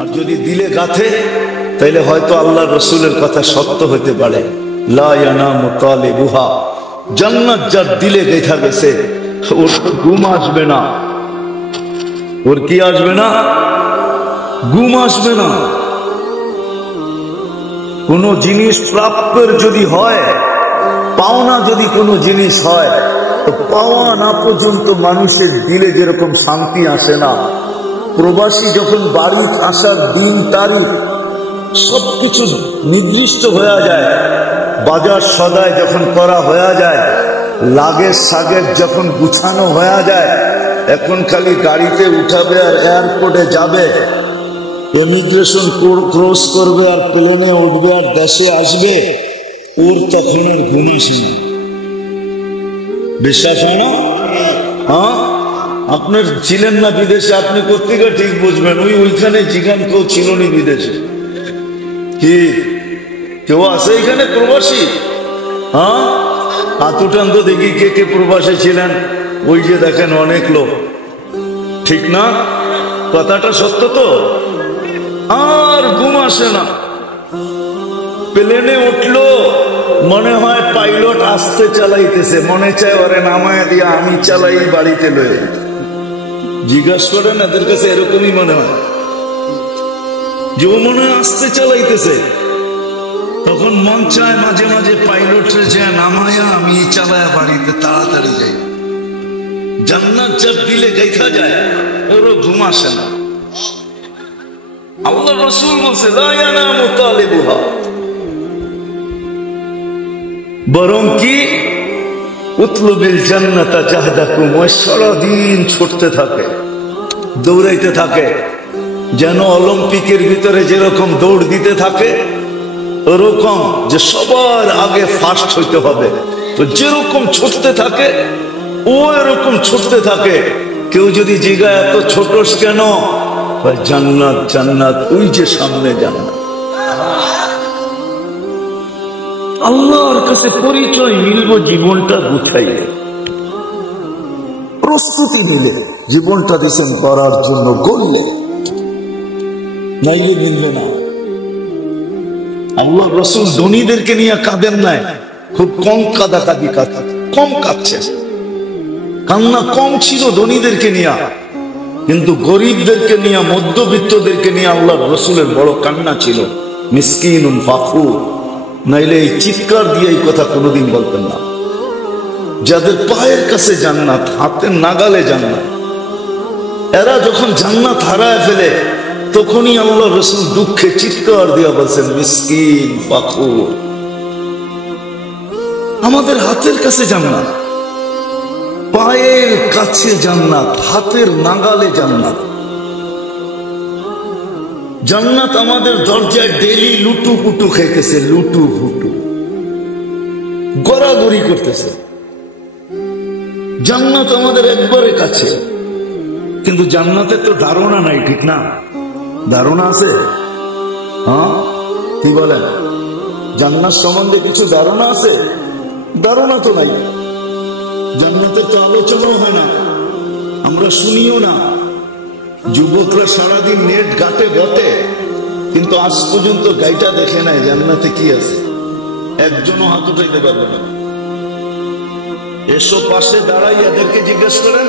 আর যদি দিলে গাথে তাইলে হয়তো আল্লাহ রসুলের কথা সত্য হতে পারে। লা ইয়ানামু তালিবুহা, জান্নাত যার দিলে গেথা গেছে ওর ঘুম আসবে না। ওর কি আসবে না? ঘুম আসবে না। কোন জিনিস প্রাপ্যের যদি হয়, পাওনা যদি কোনো জিনিস হয়, তো পাওয়া না পর্যন্ত মানুষের দিলে যেরকম শান্তি আসে না, প্রবাসী যখন বাড়ি আসার দিন তারিখ সবকিছু নির্দিষ্ট হয়ে যায়, বাজার সদায় যখন করা হয়ে যায়, লাগেজ সাগেজ যখন গুছানো হয়ে যায়, এখন খালি গাড়িতে উঠাবে আর এয়ারপোর্টে যাবে, ইমিগ্রেশন ক্রস করবে আর প্লেনে উঠবে আর দেশে আসবে, ওর তখন ঘুম আসে না। বিশ্বাস হয় না? হ্যাঁ, আপনার ছিলেন না বিদেশে, আপনি কোথেকে ঠিক বুঝবেন? ওইখানে জিগান কেউ ছিল নি বিদেশে, কি কেউ আছে এখানে প্রবাসী? হ্যাঁ, হাত উঠান তো দেখি কে কে প্রবাসী ছিলেন। ওই যে দেখেন অনেক লোক, ঠিক না? কথাটা সত্য তো। আর ঘুম আসে না। প্লেনে উঠলো, মনে হয় পাইলট আসতে চালাইতেছে, মনে চায় ওরে নামায় দিয়া আমি চালাই বাড়িতে লয়ে। জিজ্ঞাসা করেন এদের কাছে এরকমই মনে হয় যে ও মনে হয় আসতে চালাইতেছে। তখন মন চায় মাঝে মাঝে পাইলটে যায় নামায়া আমি চালায়া বাড়িতে তাড়াতাড়ি যাই। জান্নাত যার দিলে দেখা যায় ওরও ঘুম আসে না। আল্লাহ রাসূল বলছে লা ইয়ানামু তালিবুহা, বরং কি উতলুবিল জান্নাতা জাহদাকুম, ওই সারাদিন ছুটতে থাকে, দৌড়াইতে থাকে, যেন অলিম্পিকের ভিতরে যেরকম দৌড় দিতে থাকে ওরকম, যে সবার আগে ফার্স্ট হইতে হবে। তো যেরকম ছুটতে থাকে ও এরকম ছুটতে থাকে। কেউ যদি জিজ্ঞাসা এত ছোটস কেন, জান্নাত জান্নাত, ওই যে সামনে জান্নাত। আল্লাহর কাছে পরিচয় মিলব জীবনটা গুছাইলে, প্রস্তুতি নিলে, জীবনটা দিয়েছেন করার জন্য গড়লে, নাইলে মিলবে না। আল্লাহ রাসূল ধনীদেরকে নিয়ে কাঁদেন নাই, খুব কম কাঁদাকাঁদি, কম কাঁদছে, কান্না কম ছিল ধনীদেরকে নিয়ে, কিন্তু গরিবদেরকে নিয়ে, মধ্যবিত্তদেরকে নিয়ে আল্লাহ রাসূলের বড় কান্না ছিল। মিসকিনুন ফাকুর, নাইলে এই চিৎকার দিয়ে এই কথা কোনোদিন বলতেন না। যাদের পায়ের কাছে জান্নাত, হাতের নাগালে জান্নাত, এরা যখন জান্নাত হারায় ফেলে তখনই আল্লাহ রাসূল দুঃখে চিৎকার দিয়া বলছেন মিসকিন ফাকুর। আমাদের হাতের কাছে জান্নাত, পায়ের কাছে জান্নাত, হাতের নাগালে জান্নাত। জান্নাত আমাদের দরজায় ডেলি লুটু পুটু খাইতেছে, লুটু ফুটু গড়াগড়ি করতেছে। জান্নাত আমাদের একবারে কাছে, কিন্তু জান্নাতের তো ধারণা নাই, ঠিক না? ধারণা আছে? হ্যাঁ, কি বলেন? জান্নাত সম্বন্ধে কিছু ধারণা আছে? ধারণা তো নাই। জান্নাতের তো আলোচনাও হয় না, আমরা শুনিও না। যুবকরা সারাদিন নেট ঘাটে বটে, কিন্তু আজ পর্যন্ত গাইটা দেখে নাই জান্নাতে কি আছে। একজনও হাত উঠাইতে পারবে না। এসব পাশে দাঁড়াই এদেরকে জিজ্ঞেস করেন,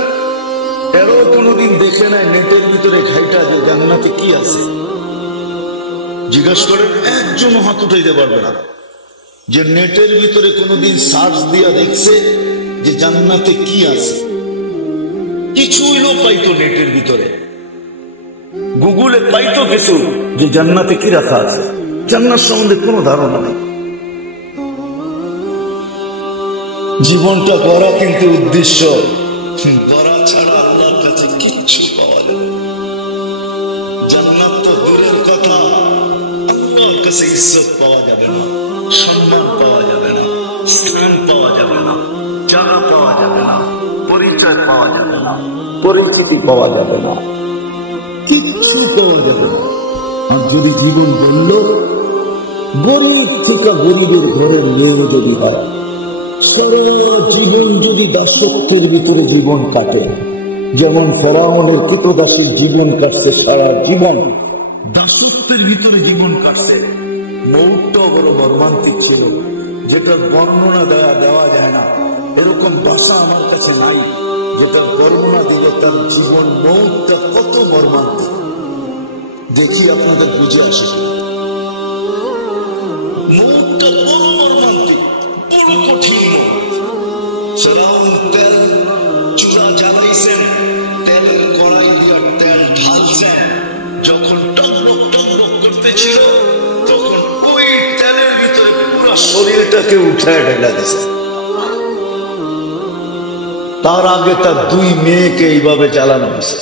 এরাও কোনোদিন দেখে নাই নেটের ভিতরে ঘাইটা যে জান্নাতে কি আছে। জিজ্ঞেস করেন, একজনও হাত উঠাইতে পারবে না যে নেটের ভিতরে কোনোদিন সার্চ দিয়া দেখছে যে জান্নাতে কি আছে। কিছু হইলেও পাইতো নেটের ভিতরে, গুগলে পাইতো কিছু যে জান্নাতে কি রাখা আছে। জান্নাত সম্বন্ধে কোনো ধারণা নেই। জীবনটা গড়া কিন্তু উদ্দেশ্য, গড়া ছাড়া আল্লাহর কাছে কিচ্ছু পাওয়া যাবে। জান্নাত তো দূরের কথা, আল্লাহর কাছে ইজ্জত পাওয়া যাবে না, সম্মান পাওয়া যাবে না, স্থান পাওয়া যাবে না, জায়গা পাওয়া যাবে না, পরিচয় পাওয়া যাবে না, পরিচিতি পাওয়া যাবে না, কিচ্ছু পাওয়া যাবে না। আর যদি জীবন বলল গরিব থেকে গরিবের ঘরের মেয়ে যদি হয়, সারা জীবন যদি দাসত্বের ভিতরে জীবন কাটে, যেমন ফেরাউনের কৃতদাসের জীবন কাটছে সারা জীবন, দাসত্বের ভিতরে জীবন কাটছে। মৌতটাও বড় মর্মান্তিক ছিল, যেটার বর্ণনা দেওয়া যায় না। এরকম ভাষা আমার কাছে নাই যেটার বর্ণনা দিলে তার জীবন মৌতটা কত মর্মান্তিক। দেখি আপনাদের বুঝে আসে। মৌতটা বড় মর্মান্তিক, বড় কঠিন। ফেরাউন তেল চুলা জ্বালাইছেন, তেলের কড়াই দিয়ে তেল ঢালছেন, যখন টকবক টকবক করতেছিল তখন ওই তেলের ভিতরে পুরো শরীরটাকে উঠায় ঢেলা দিছে। তার আগে তার দুই মেয়েকে এইভাবে জ্বালানো হয়েছে,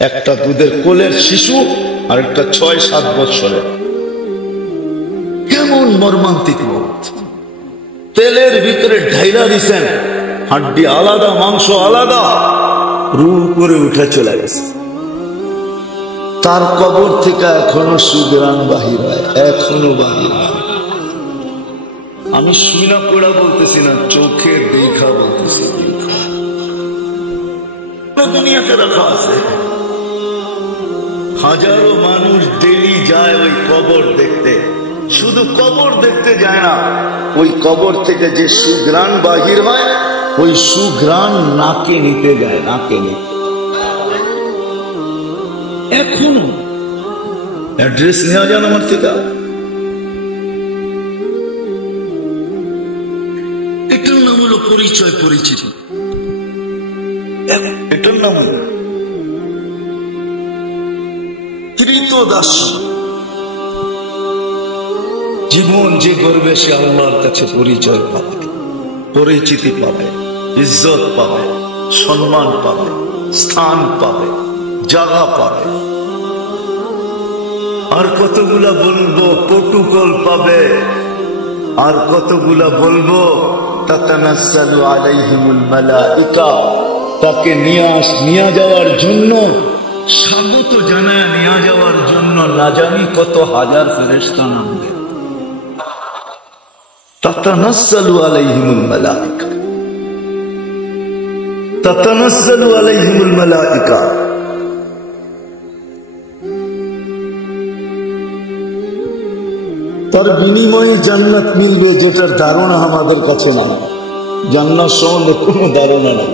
একটা দুধের কোলের শিশু আর একটা 6-7 বছরের। কেমন মর্মান্তিক মত! তেলের ভিতরে ঢাইলা দিছেন, হাড্ডি আলাদা, মাংস আলাদা, রু করে উঠে চলে গেছে। তার কবর থেকে এখনো সুগ্রাণ বাহির হয়, এখনো বাহির হয়। আমি শুনা পড়া বলতেছি না, চোখে দেখা বলতেছি। দুনিয়াতে রাখা আছে, হাজারো মানুষ ডেলি যায় ওই কবর দেখতে। শুধু কবর দেখতে যায় না, ওই কবর থেকে যে সুঘ্রাণ বাহির হয় ওই সুঘ্রাণ নাকে নিতে যায়, নাকে নিতে। এখনো অ্যাড্রেস নেওয়া যান আমার থেকে। এটার নাম হলো পরিচয়, পরিচিতি। এটার নাম হলো কৃতদাস। জীবন যে করবে সে আল্লাহর কাছে পরিচয় পাবে, পরিচিতি পাবে, ইজ্জত পাবে, সম্মান পাবে, স্থান পাবে, জায়গা পাবে। আর কতগুলা বলবো প্রটোকল পাবে, আর কতগুলা বলবো তাতানাজ্জালু আলাইহিমুল মালাইকা, তাকে নিয়ে যাওয়ার জন্য, স্বাগত জানায় নিয়ে যাওয়ার জন্য না জানি কত হাজার ফেরেশতা নামবে। তাতানাজ্জালু আলাইহিমুল মালাইকা, তাতানাজ্জালু আলাইহিমুল মালাইকা। তার বিনিময়ে জান্নাত মিলবে, যেটার ধারণা আমাদের কাছে নাই। জান্নাত সম্বন্ধে কোনো ধারণা নেই।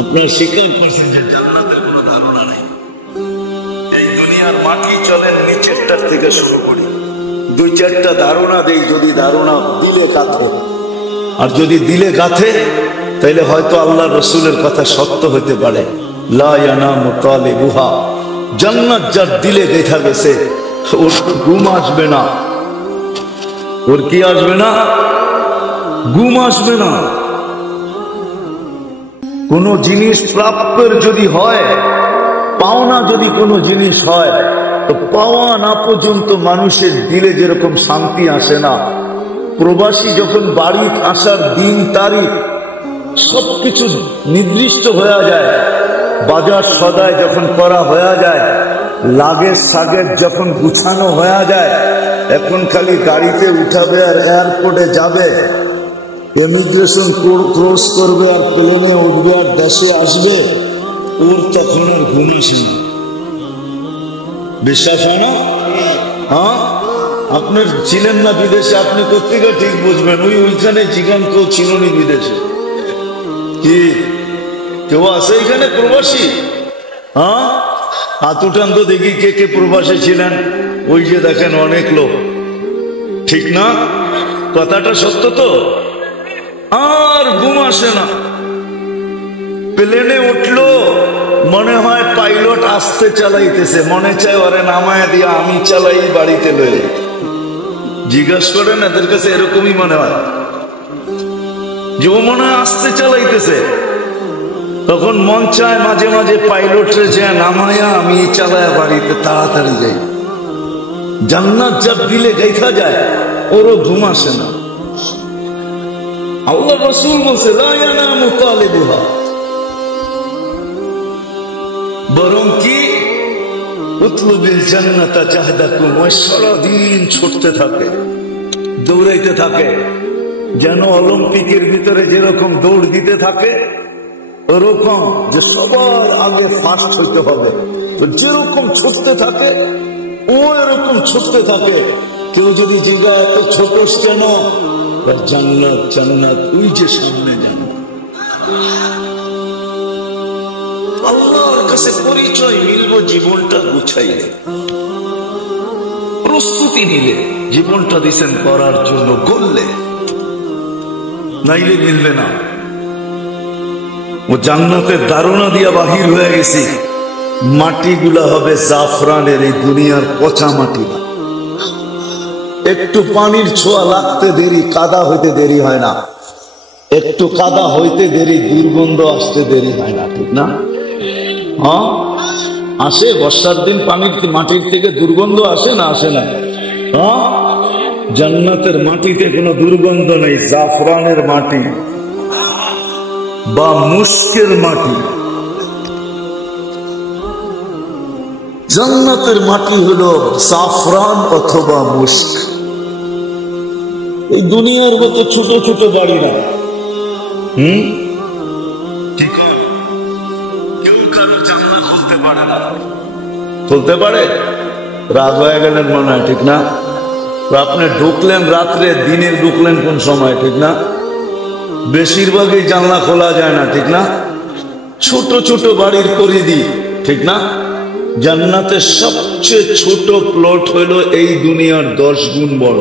আপনারা স্বীকার করছেন যে জান্নাতের কোনো ধারণা নেই। এই দুনিয়ার মাটি চলেন নিচেরটার থেকে শুরু করি, 2-4টা ধারণা দেই, যদি ধারণা দিলে গাথে। আর যদি দিলে গাথে তাইলে হয়তো আল্লাহ রসুলের কথা সত্য হতে পারে। লা ইয়ানামু তালিবুহা, জান্নাত যার দিলে দেখা গেছে ওর ঘুম আসবে না। ওর কি আসবে না? ঘুম আসবে না। কোন জিনিস প্রাপ্যের যদি হয়, পাওনা যদি কোনো জিনিস হয়, তো পাওয়া না পর্যন্ত মানুষের দিলে যেরকম শান্তি আসে না, প্রবাসী যখন বাড়ি আসার দিন তারিখ সবকিছু নির্দিষ্ট হয়ে যায়, বাজার সদায় যখন করা হয়ে যায়, লাগেজ সাগেজ যখন গুছানো হয়ে যায়, এখন খালি গাড়িতে উঠাবে আর এয়ারপোর্টে যাবে, ইমিগ্রেশন ক্রস করবে আর প্লেনে উঠবে আর দেশে আসবে, ওর তখন ঘুম আসে। বিশ্বাস হয় না? হ্যাঁ, আপনার ছিলেন না বিদেশে, আপনি কোথেকে ঠিক বুঝবেন? ওইখানে জিগান কেউ ছিল নি বিদেশে, কি কেউ আছে এখানে প্রবাসী? হ্যাঁ, হাত উঠান তো দেখি কে কে প্রবাসী ছিলেন। ওই যে দেখেন অনেক লোক, ঠিক না? কথাটা সত্য তো। আর ঘুম আসে না, প্লেনে উঠলো মনে হয় পাইলট আস্তে চালাইতেছে, মনে চায় ওরে নামায় দিয়া আমি চালাই বাড়িতে লয়ে। জিজ্ঞাসা করেন এদের কাছে এরকমই মনে হয় যে ও মনে হয় আস্তে চালাইতেছে। তখন মন চায় মাঝে মাঝে পাইলটরে যে নামায়া আমি চালায়া বাড়িতে তাড়াতাড়ি যাই। জান্নাত যার দিলে দেখা যায় ওরও ঘুম আসে না। আল্লাহ রাসূল বলছে লা ইয়ানামু তালিবুহা, বরং কি উতলুবিল জান্নাতা জাহদাকুম, ওই সারাদিন ছুটতে থাকে, দৌড়াইতে থাকে, যেন অলিম্পিকের ভিতরে যেরকম দৌড় দিতে থাকে ওরকম, যে সবার আগে ফার্স্ট হইতে হবে, যেরকম ছুটতে থাকে ও এরকম ছুটতে থাকে। কেউ যদি জিজ্ঞাসা এত ছোট কেন, জান্নাত জান্নাত ওই যে সামনে জান্নাত। আল্লাহর কাছে পরিচয় মিলব জীবনটা গুছাইলে, প্রস্তুতি নিলে। জীবনটা দিছেন করার জন্য, করলে নাইলে মিলবে না। ও জান্নাতের ধারণা দিয়া বাহির হয়ে গেছি। মাটিগুলা হবে জাফরানের, এই দুনিয়ার পচা মাটি না। একটু পানির ছোঁয়া লাগতে দেরি, কাদা হইতে দেরি হয় না। একটু কাদা হইতে দেরি, দুর্গন্ধ আসতে দেরি হয় না, ঠিক না? হ্যাঁ আসে, বর্ষার দিন পানির মাটির থেকে দুর্গন্ধ আসে না, আসে না? হ্যাঁ জান্নাতের মাটিতে কোনো দুর্গন্ধ নেই। জাফরানের মাটি বা মুস্কের মাটি, জান্নাতের মাটি হলো জাফরান অথবা মুস্ক। এই দুনিয়ার মতো ছোট ছোট বাড়ি না। ঠিক আছে, কেউ কারো জানলা খুলতে পারে না। খুলতে পারে? রাত হয়ে গেলেন মনে হয়, ঠিক না? আপনি ঢুকলেন রাত্রে, দিনে ঢুকলেন কোন সময়, ঠিক না? বেশিরভাগই জানলা খোলা যায় না, ঠিক না? ছোট ছোট বাড়ির পরিধি, ঠিক না? জান্নাতের সবচেয়ে ছোট প্লট হইল এই দুনিয়ার 10 গুণ বড়।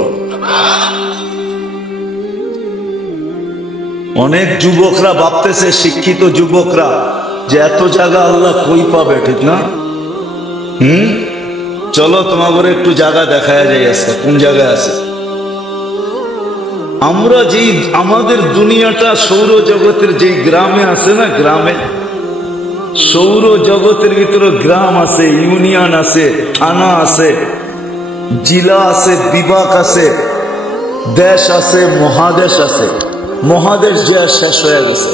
অনেক যুবকরা ভাবতেছে, শিক্ষিত যুবকরা, যে এত জায়গা আল্লাহ কই পাবে, ঠিক না? চলো তোমাদের একটু জায়গা দেখায় যাই আজকে কোন জায়গায় আছে। আমরা যেই আমাদের দুনিয়াটা সৌরজগতের যেই গ্রামে আছে না, গ্রামে সৌর জগতের ভিতরে গ্রাম আছে, ইউনিয়ন আছে, থানা আছে, জেলা আছে, বিভাগ আছে, দেশ আছে, মহাদেশ আছে। মহাদেশ যে শেষ হয়ে গেছে,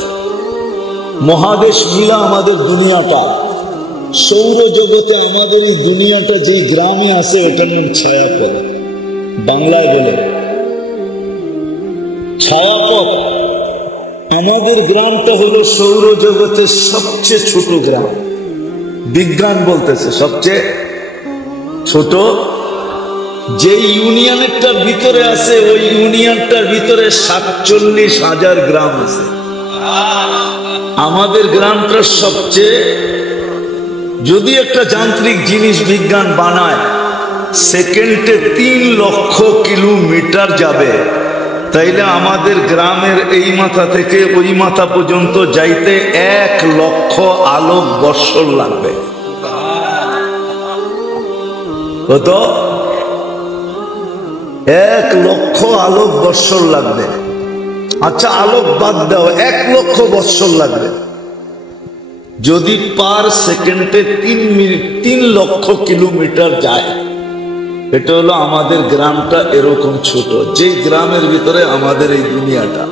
মহাদেশ মিলা আমাদের দুনিয়াটা। সৌর জগতে আমাদের এই দুনিয়াটা যেই গ্রামে আছে, এটার নাম ছায়াপথ, বাংলায় বলে ছায়াপথ। আমাদের গ্রামটা হলো সৌরজগতের সবচেয়ে ছোট গ্রাম। বিজ্ঞান বলতেছে সবচেয়ে ছোট। যে ইউনিয়নটার ভিতরে আছে, ওই ইউনিয়নটার ভিতরে 47,000 গ্রাম আছে। আমাদের গ্রামটা সবচেয়ে, যদি একটা যান্ত্রিক জিনিস বিজ্ঞান বানায়, সেকেন্ডে 3 লক্ষ কিলোমিটার যাবে, তাইলে আমাদের গ্রামের এই মাথা থেকে ওই মাথা পর্যন্ত যাইতে 1 লক্ষ আলোক বৎসর লাগবে। কত? 1 লক্ষ আলোক বৎসর লাগবে। আচ্ছা আলোক বাদ দাও, 1 লক্ষ বৎসর লাগবে। যদি পার সেকেন্ডে 3 লক্ষ কিলোমিটার যায়, এটা হলো আমাদের গ্রামটা এরকম ছোট, যে গ্রামের ভিতরে আমাদের এই দুনিয়াটা।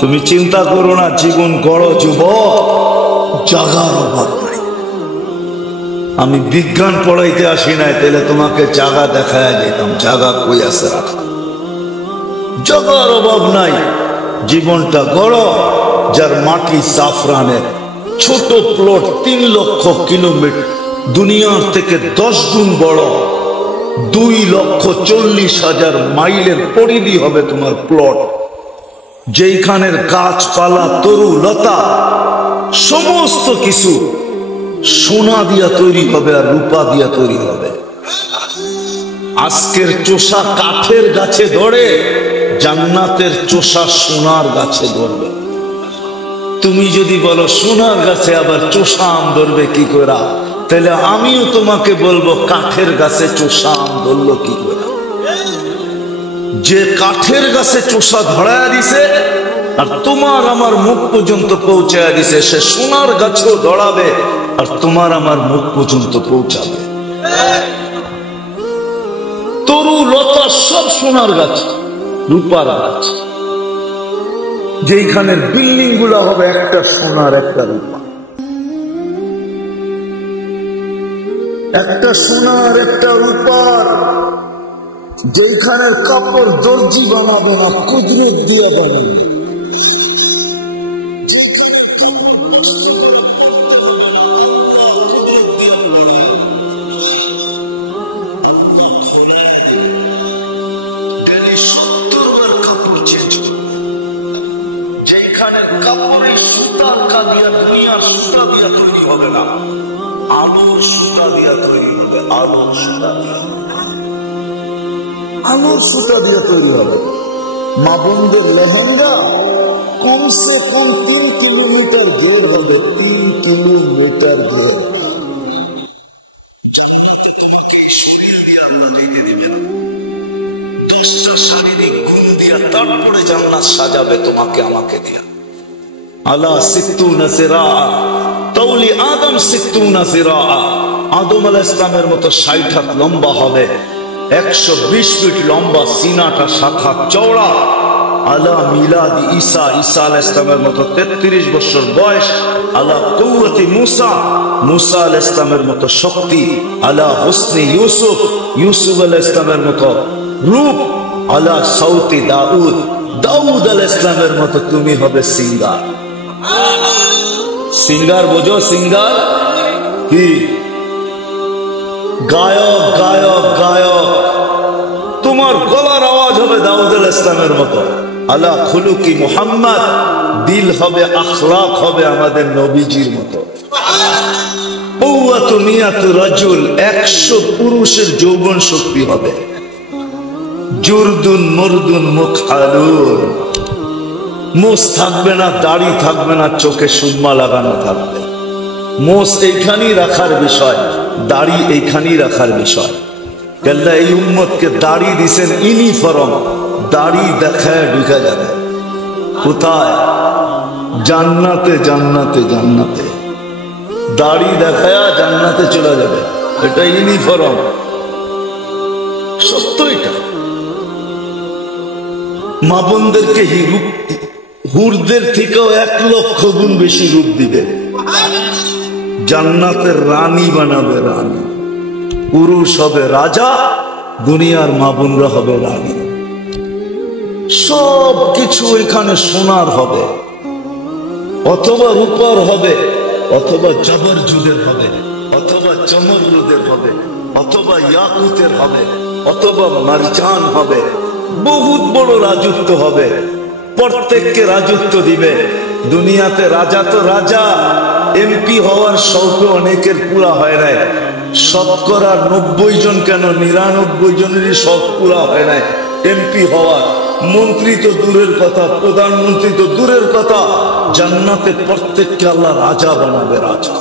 তুমি চিন্তা করো না, জীবন গড় যুবক, জাগার অভাব নাই। আমি বিজ্ঞান পড়াইতে আসি নাই, তাহলে তোমাকে জাগা দেখায় যেতাম, জাগা কই আছে রাখা। জাগার অভাব নাই, জীবনটা গড়, যার মাটি জাফরানের। ছোট প্লট, 3 লক্ষ কিলোমিটার, দুনিয়ার থেকে 10 গুণ বড়। 2,40,000 মাইলের পরিধি হবে তোমার প্লট। যেইখানের গাছপালা, তরু লতা, সমস্ত কিছু সোনা দিয়া তৈরি হবে আর রূপা দিয়া তৈরি হবে। আজকের চোষা কাঠের গাছে ধরে, জান্নাতের চোষা সোনার গাছে ধরবে। তুমি যদি বলো সোনার গাছে আবার চোষা আম ধরবে কি করে, তাহলে আমিও তোমাকে বলবো কাঠের গাছে চোষা আম ধরলো কি করে। যে কাঠের গাছে চোষা ধরায় দিছে আর তোমার আমার মুখ পর্যন্ত পৌঁছায় দিছে, সে সোনার গাছেও ধরাবে আর তোমার আমার মুখ পর্যন্ত পৌঁছাবে। তরু লতা সব সোনার গাছ, রূপার গাছ। যেখানের বিল্ডিং গুলা হবে একটা সোনার, একটা রূপা, একটা সোনার, একটা রূপার। যেখানের কাপড় দর্জি বানাবে না, কুদরত দিয়ে বানাবে। সুতা দিয়া, দুনিয়ার সুতা দিয়া তৈরি হবে না, আলোর সুতা দিয়া তৈরি হবে। আলোর সুতা দিয়া, আলোর সুতা দিয়া তৈরি হবে। মা বোনদের লেহেঙ্গা কমসে কম 3 কিলোমিটার ঘের হবে, 3 কিলোমিটার ঘের। শারীরিক গুণ দিয়া তারপরে জান্নাত সাজাবে তোমাকে আমাকে দিয়া। আলা 60 জিরা, তাওলি আদম 60 জিরা, আদম আলাইহিস সালামের মতো 60 হাত লম্বা হবে, 120 ফিট লম্বা, সিনাটা 7 হাত চওড়া। আলা মিলাদি ঈসা, ঈসা আলাইহিস সালামের মতো 33 বছর বয়স। আলা কুওয়াতি মুসা, মুসা আলাইহিস সালামের মতো শক্তি। আলা হুসনি ইউসুফ, ইউসুফ আলাইহিস সালামের মতো রূপ। আলা সাউতি দাউদ, দাউদ আলাইহিস সালামের মতো তুমি হবে সিঙ্গার। সিঙ্গার বোঝো? সিঙ্গার কি? গায়ক, গায়ক, গায়ক। তোমার গলার আওয়াজ হবে দাউদ আলাইহিস সালামের মতো। আলা খুলুকি মুহাম্মদ, দিল হবে, আখলাক হবে আমাদের নবীজির মতো। কুওয়াতু মিয়াতু রাজুল, 100 পুরুষের যৌবন শক্তি হবে। জুরদুন মুরদুন মুখালুন, মোষ থাকবে না, দাড়ি থাকবে না, চোখে সুরমা লাগানো থাকবে। মোষ এইখানেই রাখার বিষয়, দাড়ি এইখানেই রাখার বিষয়। আল্লাহ এই উম্মতকে দাড়ি দিছেন ইউনিফর্ম, দাড়ি দেখায় ঢুকে যাবে। কোথায়? জান্নাতে, জান্নাতে, জান্নাতে। দাড়ি দেখায় জান্নাতে চলে যাবে, এটা ইউনিফর্ম। সত্য এটা। মা বোনদেরকে হুরদের থেকেও 1 লক্ষ গুণ বেশি রূপ দিবে। জান্নাতের রানী বানাবে, রানী। পুরুষ হবে রাজা, দুনিয়ার মা বোনরা হবে রানী। সব কিছু এখানে সোনার হবে, অথবা রূপার হবে, অথবা জবরজুদের হবে, অথবা চমরুদের হবে, অথবা ইয়াকুতের হবে, অথবা মারজান হবে। বহুত বড় রাজত্ব হবে, প্রত্যেককে রাজত্ব দিবে। দুনিয়াতে রাজা তো রাজা, এমপি হওয়ার শৌক অনেকের পুরা হয় নাই। শতকরা 90 জন কেন 99 জনেরই শখ পুরা হয় নাই এমপি হওয়ার। মন্ত্রী তো দূরের কথা, প্রধানমন্ত্রী তো দূরের কথা, জান্নাতে প্রত্যেককে আল্লাহ রাজা বানাবে, রাজা।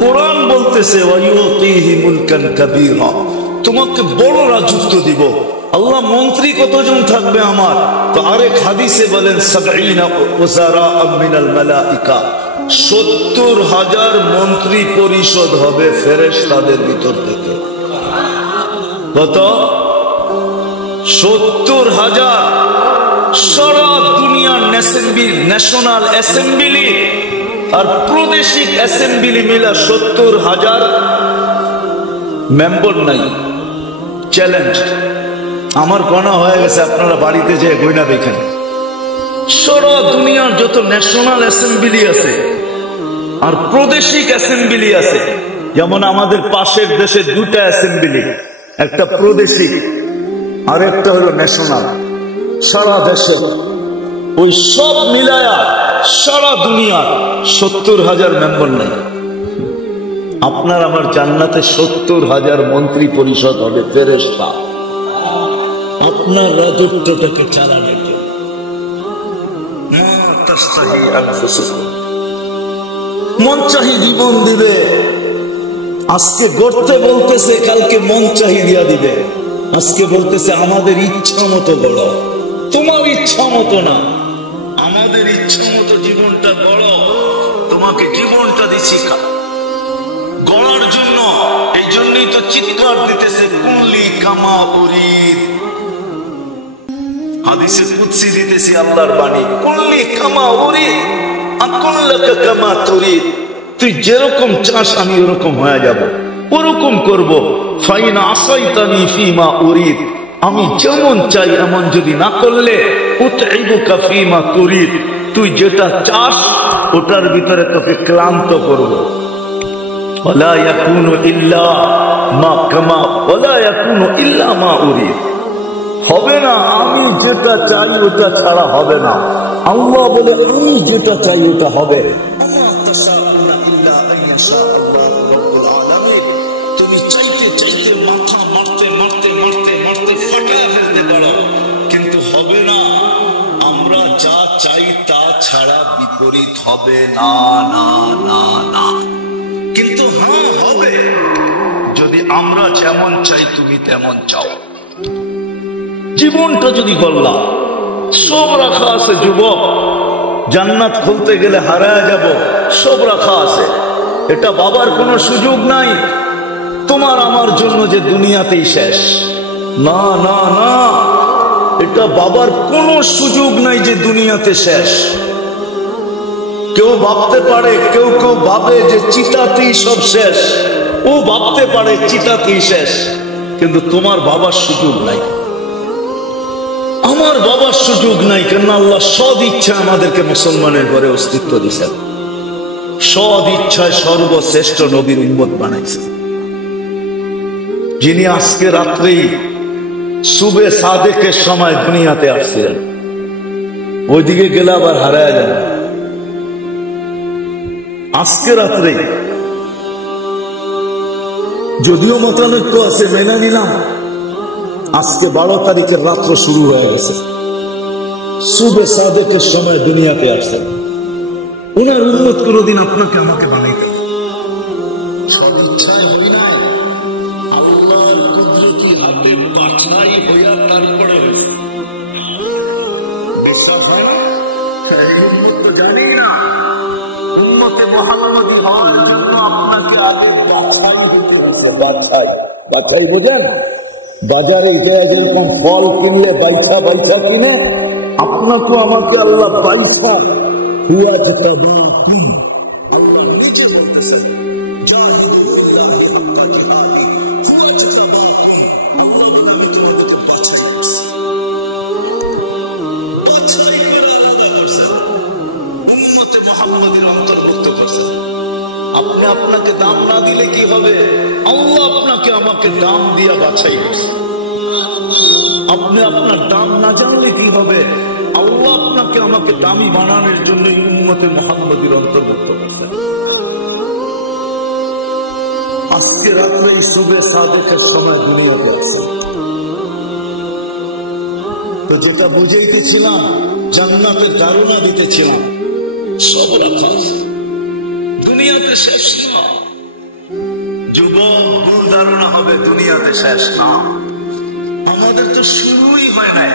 কোরআন বলতেছে ওয়ায়ুতিহি মুলকান কাবীরা, তোমাকে বড় রাজত্ব দিব। আল্লাহ মন্ত্রী কতজন থাকবে আমার? তো আরেক হাদিসে বলেন 70 ওয়াজারা মিনাল মালাইকা, 70,000 মন্ত্রী পরিষদ হবে ফেরেশতাদের ভিতর থেকে। কত? 70,000। সারা দুনিয়ার ন্যাশনাল অ্যাসেম্বলি আর প্রাদেশিক অ্যাসেম্বলি মিলা 70,000 মেম্বার নাই। চ্যালেঞ্জ আমার গণা হয়ে গেছে, আপনারা বাড়িতে যেয়ে গয়না দেখেন। সারা দুনিয়ার যত ন্যাশনাল অ্যাসেম্বলি আছে আর প্রাদেশিক অ্যাসেম্বলি আছে, যেমন আমাদের পাশের দেশে 2টা অ্যাসেম্বলি, একটা প্রাদেশিক আর একটা হলো ন্যাশনাল। সারা দেশে ওই সব মিলায়া সারা দুনিয়া 70,000 মেম্বার নাই। আপনার আমার জান্নাতে 70,000 মন্ত্রী পরিষদ হবে, ফেরেশতা। আপনার রাজত্বটাকে চালানোর জন্য। মন চাহি জীবন দিবে। আজকে গড়তে বলতেছে, কালকে মন চাহি দিয়া দিবে। আজকে বলতেছে আমাদের ইচ্ছা মতো বড়, তোমার ইচ্ছা মতো না, আমাদের ইচ্ছা মতো জীবনটা বড়। তোমাকে জীবনটা দিছি গড়ার জন্য, এই জন্যই তো চিৎকার দিতেছে কুল্লি কামা উরিদ। হাদিসে কুদসি দিতেছি আল্লাহর বাণী, কুল্লি কামা উরিদ আকুল্লাকা কামা তুরিদ। তুই যেরকম চাস আমি ওরকম হয়ে যাব, ওরকম করব। ফাইন আসাইতানি ফিমা উরিদ, আমি যেমন চাই এমন যদি না করলে উতইবুকা ফিমা তুরিদ, তুই যেটা চাস ওটার ভিতরে তোকে ক্লান্ত করব। ওয়ালা ইয়াকুনু ইল্লা মা কামা ওয়ালা ইয়াকুনু ইল্লা মা উরিদ। হবে না। আমি যেটা চাই ওটা ছাড়া হবে না। আল্লাহ বলে আমি যেটা চাই ওটা হবে। তুমি চাইতে চাইতে মাথা মারতে মারতে মারতে মারতে ফাটিয়ে ফেলতে পারো, কিন্তু হবে না। আমরা যা চাই তা ছাড়া বিপরীত হবে না, না না না। কিন্তু হ্যাঁ হবে যদি আমরা যেমন চাই তুমি তেমন চাও। জীবনটা যদি বললাম সব রাখা আছে যুবক, জান্নাত খুলতে গেলে হারায় যাব, সব রাখা আছে। এটা বাবার কোনো সুযোগ নাই তোমার আমার জন্য যে দুনিয়াতেই শেষ। না না না, এটা বাবার কোনো সুযোগ নাই যে দুনিয়াতে শেষ। কেউ ভাবতে পারে, কেউ কেউ ভাবে যে চিতাতেই সব শেষ। ও ভাবতে পারে চিতাতেই শেষ, কিন্তু তোমার বাবার সুযোগ নাই, আমার বাবার সুযোগ নাই। কেন আল্লাহ সদ ইচ্ছা আমাদেরকে মুসলমানের ঘরে অস্তিত্ব দিয়েছেন, সদ ইচ্ছায় সর্বশ্রেষ্ঠ নবীর উম্মত বানাইছে, যিনি আজকে রাত্রেই সুবে সাদেকের সময় দুনিয়াতে আসছিলেন। ওইদিকে গেলে আবার হারায় যাবে। আজকে রাত্রে যদিও মতানৈক্য আছে মেনে নিলাম, আজকে 12 তারিখের রাত্র শুরু হয়ে গেছে। সুবে সাদেকের সময় দুনিয়াতে আসছেন। উনার উম্মত কোনদিন আপনাকে আমাকে বানাইতে বাছাই বোঝেন। বাজারে যেরকম ফল কিনলে বাইছা বাইছা কিনে, আপনাকে আমাকে আল্লাহ বাইছা হুয়া যেতে আপনি আপনাকে দাম না দিলে কি হবে? আল্লাহ আপনাকে আমাকে দাম দিয়া বাছাই করছে। আপনি আপনার দাম না জানলে কি হবে? আল্লাহ আপনাকে আমাকে দামি বানানোর জন্য উম্মতে মুহাম্মাদীর অন্তর্ভুক্ত করছেন। আজকে রাত্রে সুবে সাদেকের সময় দুনিয়াতে আছে। তো যেটা বুঝাইতেছিলাম, জান্নাতের ধারণা দিতেছিলাম, সব রাখা আছে। দুনিয়াতে শেষ না যুবক, ভুল ধারণা হবে দুনিয়াতে শেষ না। আমাদের তো শুরুই হয় নাই,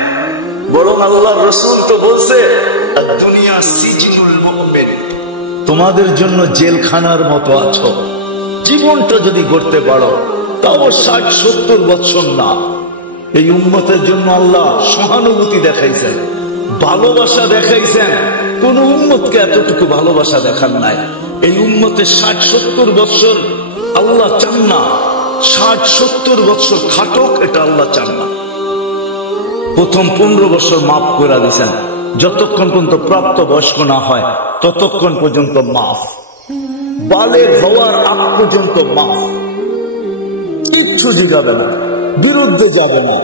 বরং আল্লাহর রাসূল তো বলছে দুনিয়া সিজনুল মুমিন, তোমাদের জন্য জেলখানার মতো আছো। জীবনটা যদি গড়তে পারো তাও 60-70 বছর না। এই উম্মতের জন্য আল্লাহ সহানুভূতি দেখাইছেন, ভালোবাসা দেখাইছেন। কোন উম্মতকে এতটুকু ভালোবাসা দেখান নাই। এই উম্মতে 60-70 বছর আল্লাহ চান না, 60-70 বছর খাটক, এটা আল্লাহ চান না। প্রথম 15 বছর মাফ করে দিয়েছেন, যতক্ষণ পর্যন্ত প্রাপ্ত বয়স্ক না হয় ততক্ষণ পর্যন্ত মাফ, বালেগ হওয়ার আগ পর্যন্ত মাফ। কিচ্ছু জিগাবে না, বিরুদ্ধে যাবে না।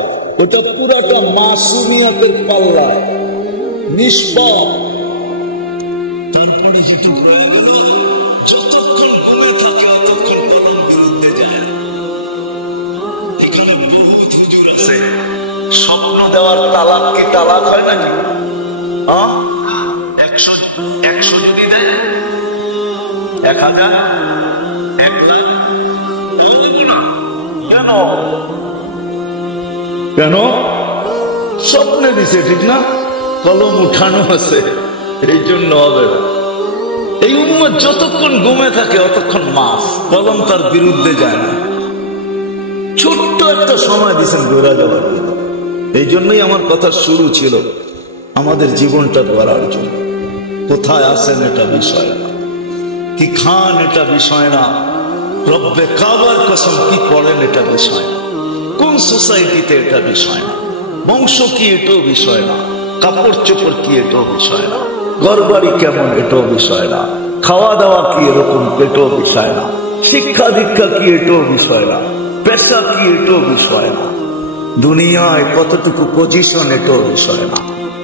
এটা পুরাটা মাসুমিয়াতের পাল্লা, নিষ্পাপ। তারপরে যেটুকু হয়ে গেল, যতক্ষণ ঘুমে থাকে ততক্ষণ কলম বিরুদ্ধে যায়। এখানে বহুত হুজুর আছে, স্বপ্ন দেওয়ার তালাক কি তালাক হয় নাকি? 100 যদি দেয়, 1000, 1 লাখ, কেন কেন? স্বপ্নে দিছে, ঠিক না? কলম উঠানো আছে, এই জন্য হবে না। এই উম্মত যতক্ষণ ঘুমে থাকে অতক্ষণ মাফ, কলম তার বিরুদ্ধে যায় না। ছোট্ট একটা সময় দিয়েছেন ঘোরা যাওয়ার জন্য। এই জন্যই আমার কথা শুরু ছিল আমাদের জীবনটা গড়ার জন্য। কোথায় আছেন এটা বিষয় না, কি খান এটা বিষয় না, রব্বে কাবার কসম কি পড়েন এটা বিষয় না, কোন সোসাইটিতে এটা বিষয় না, বংশ কি এটাও বিষয় না, কাপড় চোপড় কি এটাও বিষয় না, ঘর বাড়ি কেমন এটাও বিষয় না, খাওয়া দাওয়া কি এরকম এটাও বিষয় না, শিক্ষা দীক্ষা কি এটাও বিষয় না, পেশা কি এটাও বিষয় না। দুনিয়ায় কতটুকু পজিশন এটাও বিষয় না,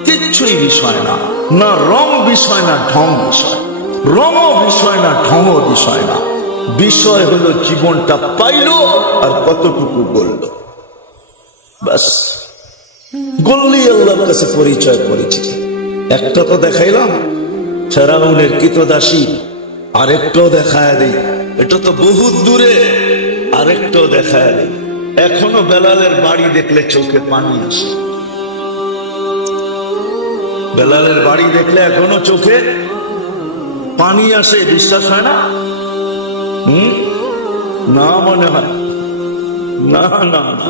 কিচ্ছুই বিষয় না। না রং বিষয়, না ঢং বিষয়, রঙও বিষয় না, ঢংও বিষয় না। বিষয় হলো জীবনটা পাইলো আর কতটুকু বলল। বাস বললেই আল্লাহর কাছে পরিচয় পরিচিতি। একটা তো দেখাইলাম ফেরাউনের কৃতদাসী, আরেকটাও দেখায় দেই, এটা তো বহুত দূরে, আরেকটাও দেখায় দেই। এখনো বেলালের বাড়ি দেখলে চোখে পানি আসে, বেলালের বাড়ি দেখলে এখনো চোখে পানি আসে। বিশ্বাস হয় না? না মনে হয় না, না না,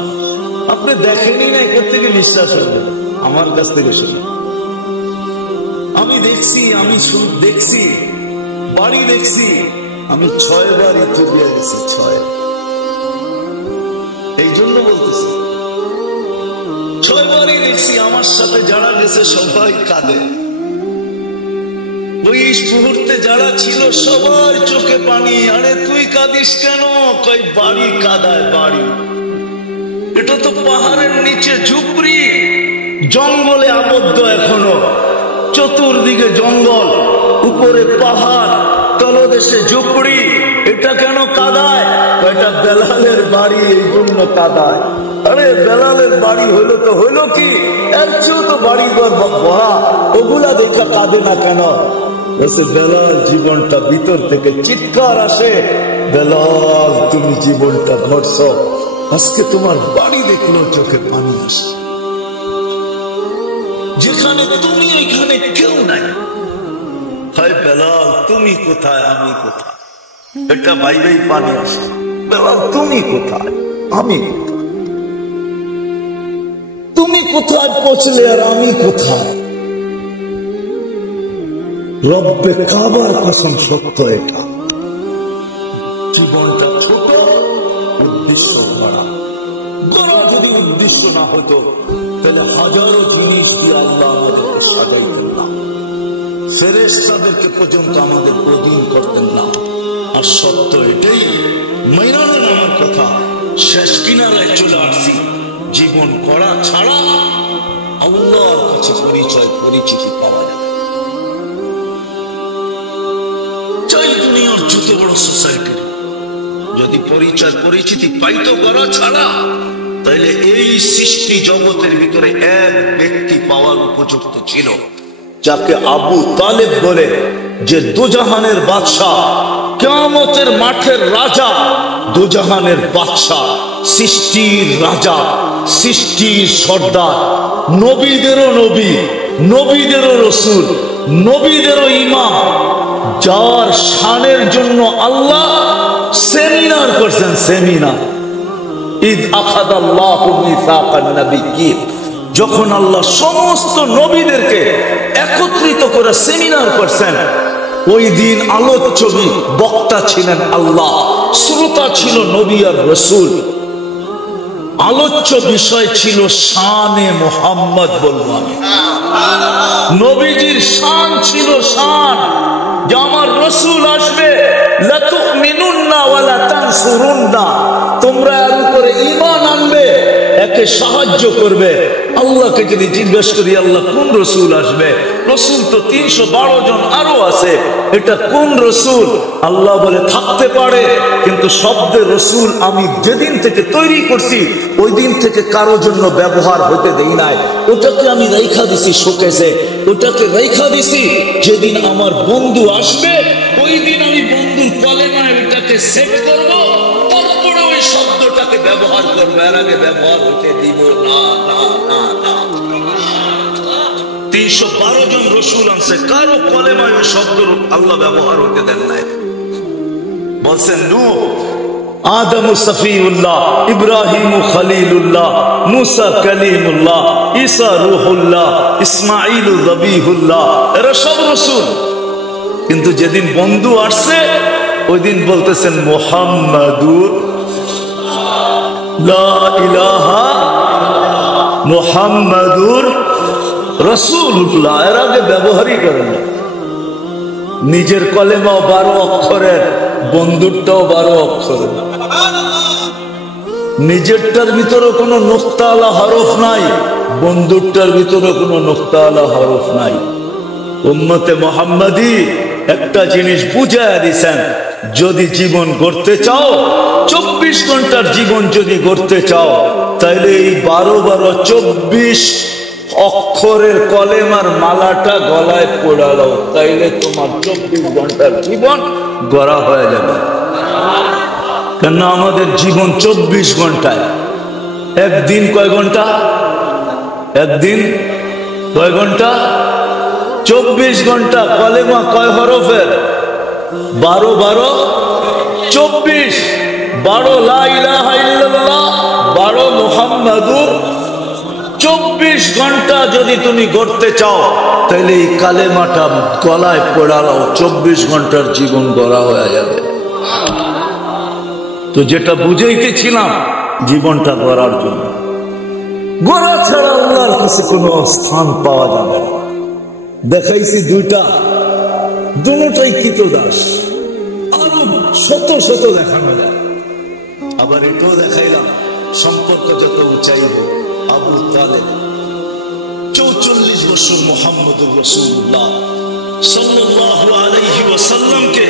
আপনি দেখেনি না, এখান থেকে বিশ্বাস হবে। আমার কাছ থেকে শুনে আমি দেখছি, আমি দেখছি, বাড়ি দেখছি, আমি 6 বার ইথিওপিয়া গেছি, 6। এই জন্য বলতেছি 6 বারই দেখছি। আমার সাথে যারা গেছে সবাই কাঁদে, ওই মুহূর্তে যারা ছিল সবার চোখে পানি। আরে তুই কাঁদিস কেন? কই বাড়ি কাঁদায়, বাড়ি। এটা তো পাহাড়ের নিচে ঝুপড়ি, জঙ্গলে আবদ্ধ এখনো, চতুর্দিকে জঙ্গল, উপরে পাহাড়, তলদেশে ঝুপড়ি। এটা কেন কাঁদায়? এটা বেলালের বাড়ি, এই জন্য কাঁদায়। আরে বেলালের বাড়ি হইলো তো হইলো কি, এর চেয়েও তো বাড়ি ভরা, ওগুলা দেখা কাঁদে না কেন? বেলাল জীবনটা ভিতর থেকে চিৎকার আসে, বেলাল তুমি জীবনটা ঘটছ, আজকে তোমার বাড়ি দেখলো চোখে পানি আসে। যেখানে তুমি ওইখানে কেউ নাই। হায় বেলাল তুমি কোথায়, আমি কোথায়? এটা ভাইবেই পানি আসে। বেলাল তুমি কোথায়, আমি কোথায়? তুমি কোথায় পৌঁছলে আর আমি কোথায়? রব্বে কাবার কসম সত্য এটা। জীবনটা ছোট, উদ্দেশ্য ভরা। বড় যদি উদ্দেশ্য না হতো তাহলে হাজারো জিনিস দিয়ে আল্লাহ আমাদেরকে সাজাইতেন না, ফেরেশতাদেরকে পর্যন্ত আমাদের অধীন করতেন না। আর সত্য এটাই, মাইনালেন আমার কথা, শেষ কিনারায় চলে আসছি। জীবন করা ছাড়া আল্লাহর কাছে পরিচয় পরিচিতি পাওয়া যায়। চাই দুনিয়ার যত বড় সোসাইটির যদি পরিচয় পরিচিতি পাইতো করা ছাড়া, তাইলে এই সৃষ্টি জগতের ভিতরে এক ব্যক্তি পাওয়ার উপযুক্ত ছিল, যাকে আবু তালেব বলে, যে দুজাহানের বাদশাহ, কিয়ামতের মাঠের রাজা, দুজাহানের বাদশাহ, সৃষ্টির রাজা, সৃষ্টির সর্দার, নবীদেরও নবী, নবীদেরও রসুল, নবীদেরও ইমাম, যার শানের জন্য আল্লাহ সেমিনার করছেন। সেমিনার ঈদ আখাদাল্লাহু মিসাকান নবিয়্যিন, যখন আল্লাহ সমস্ত নবীদেরকে একত্রিত করে সেমিনার করছেন, ওই দিন আলোচ্য বক্তা ছিলেন আল্লাহ, শ্রোতা ছিল নবী আর রসুল। আলোচ্য বিষয় ছিল শানে মুহাম্মদ। বলবো আমি, নবীজির শান ছিল, শান যে আমার রসুল আসবে, লাতুমিনুন্না ওয়া লা তানসুরুন্না, তোমরা এর উপরে ঈমান আনবে, একে সাহায্য করবে। আল্লাহকে যদি জিজ্ঞেস করি আল্লাহ কোন রসুল আসবে, রসুল তো 312 জন আরো আছে, এটা কোন রসুল? আল্লাহ বলে থাকতে পারে, কিন্তু শব্দের রসুল আমি যেদিন থেকে তৈরি করছি ওই দিন থেকে কারো জন্য ব্যবহার হতে দেই নাই। ওটাকে আমি রেখা দিছি শোকেসে, ওটাকে রেখা দিছি, যেদিন আমার বন্ধু আসবে ওই দিন আমি বন্ধুর কলেমায় ওটাকে সেট করবো, তারপরে ওই শব্দটাকে ব্যবহার করবো, এর আগে ব্যবহার হতে দিব না। না না না, 312 জন রসুল আনছে, কারো কলেমায় ওই শব্দ আল্লাহ ব্যবহার হতে দেন নাই। বলছেন নূহ, আদম সফিউল্লাহ, ইব্রাহিম খলিলুল্লাহ, মুসা কালিমুল্লাহ, ঈসা রূহুল্লাহ, ইসমাঈল যবিহুল্লাহ, এরা সব রসুল। কিন্তু যেদিন বন্ধু আসছে ওই দিন বলতেছেন মুহাম্মাদুর লা ইলাহা মুহাম্মাদুর রাসূলুল্লাহ, এর আগে ব্যবহারই করেন না। নিজের কলেমাও 12 অক্ষরের, বন্ধুরটাও 12 অক্ষরের। নিজেরটার ভিতরে কোনো নুক্তা আলা হরফ নাই, বন্ধুরটার ভিতরে কোনো নুক্তা আলা হরফ নাই। উম্মতে মুহাম্মাদি একটা জিনিস বুঝায় দিছেন, যদি জীবন গড়তে চাও, 24 ঘন্টার জীবন যদি গড়তে চাও, তাইলে এই 12-12-24 অক্ষরের কলেমার মালাটা গলায় পড়ালো, তাইলে তোমার 24 ঘন্টার জীবন গড়া হয়ে যাবে। কেন আমাদের জীবন 24 ঘন্টায়, একদিন কয় ঘন্টা? একদিন কয় ঘন্টা? 24 ঘন্টা। কলেমা কয় হরফের? 12-12-24। 12 লা ইলাহা ইল্লাল্লাহ, 12 মুহাম্মাদুর। 24 ঘন্টা যদি তুমি গড়তে চাও, তাহলে এই কালেমাটা গলায় পড়ালো, 24 ঘন্টার জীবন গড়া হয়ে যাবে। তো যেটা বুঝাইতেছিলাম, জীবনটা গড়ার জন্য, গড়া ছাড়া আল্লাহর কাছে কোনো স্থান পাওয়া যাবে না। দেখাইছি দুইটা, দুটোই কৃতদাস, আরো শত শত দেখানো যায়। আবার এটাও দেখাইলাম, সম্পর্ক যত উঁচাই হোক, আবু তালেব 44 বছর মুহাম্মদুর রাসূলুল্লাহ সাল্লাল্লাহু আলাইহি ওয়াসাল্লামকে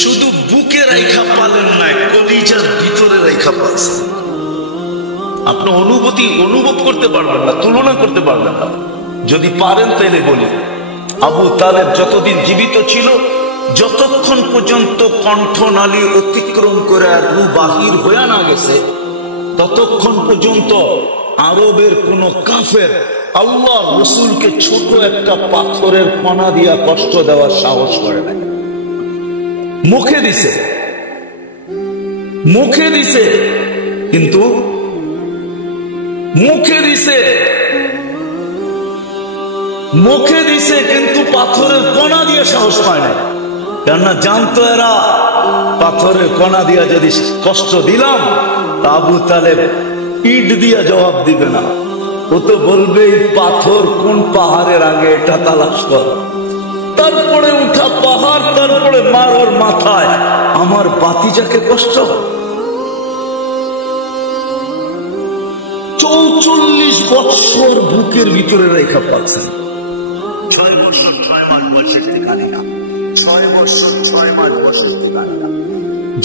শুধু বুকে রাইখা পালেন না, কলিজার ভিতরে রাইখা পালছেন। আপনি অনুভব করতে পারবেন না, তুলনা করতে পারবেন না। যদি পারেন তাইলে বলি, আবু তালেব যতদিন জীবিত ছিল, যতক্ষণ পর্যন্ত কণ্ঠনালী অতিক্রম করে রু বাহির হয়ে না গেছে, ততক্ষণ পর্যন্ত আরবের কোন কাফের আল্লাহ রসুলকে ছোট একটা পাথরের কণা দিয়া কষ্ট দেওয়ার সাহস করে নাই। মুখে দিছে কিন্তু পাথরের কণা দিয়ে সাহস পায় না। কেননা জানতো এরা পাথরের কণা দিয়া যদি কষ্ট দিলাম, তা আবু তালেব ইট দিয়া জবাব দিবে না, ও তো বলবে পাথর কোন পাহাড়ের আগে, এটা তালাশ কর। তারপরে উঠা পাহাড়, তারপরে মার ওর মাথায়, আমার বাতিজাকে কষ্ট। 44 বছর বুকের ভিতরে রেখা পাচ্ছেন। 6 বছর 6 মাস বয়সের ঠিকানা, 6 বছর 6 মাস বয়সের ঠিকানা।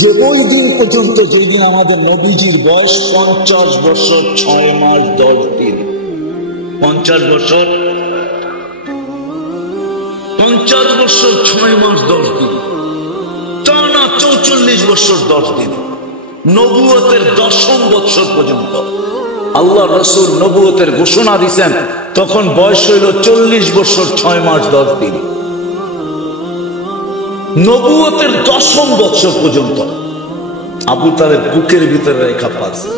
যে ওই দিন পর্যন্ত, যেদিন আমাদের নবীজির বয়স 50 বছর 6 মাস 10 দিন, 50 বছর 6 মাস 10 দিন, টানা 44 বছর 10 দিন, নবুয়তের 10ম বছর পর্যন্ত আল্লাহ রসুল নবুয়তের ঘোষণা দিয়েছেন, তখন বয়স হইল 40 বছর 6 মাস 10 দিন। নবুয়তের 10ম বছর পর্যন্ত আবু তালেব বুকের ভিতরে রেখা পাচ্ছে।